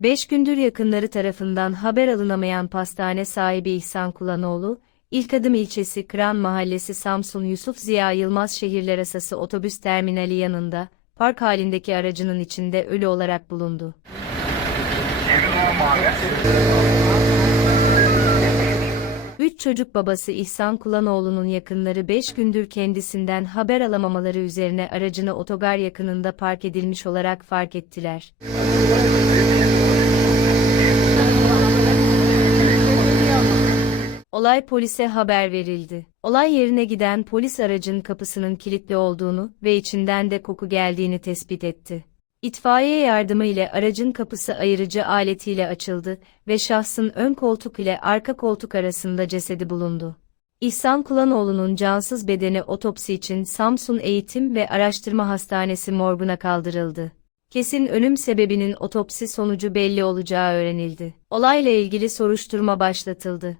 Beş gündür yakınları tarafından haber alınamayan pastane sahibi İhsan Kulanoğlu, İlkadım ilçesi Kıran Mahallesi Samsun Yusuf Ziya Yılmaz Şehirler Asası otobüs terminali yanında, park halindeki aracının içinde ölü olarak bulundu. Çocuk babası İhsan Kulanoğlu'nun yakınları 5 gündür kendisinden haber alamamaları üzerine aracını otogar yakınında park edilmiş olarak fark ettiler. Olay polise haber verildi. Olay yerine giden polis aracın kapısının kilitli olduğunu ve içinden de koku geldiğini tespit etti. İtfaiye yardımı ile aracın kapısı ayırıcı aletiyle açıldı ve şahsın ön koltuk ile arka koltuk arasında cesedi bulundu. İhsan Kulanoğlu'nun cansız bedeni otopsi için Samsun Eğitim ve Araştırma Hastanesi morguna kaldırıldı. Kesin ölüm sebebinin otopsi sonucu belli olacağı öğrenildi. Olayla ilgili soruşturma başlatıldı.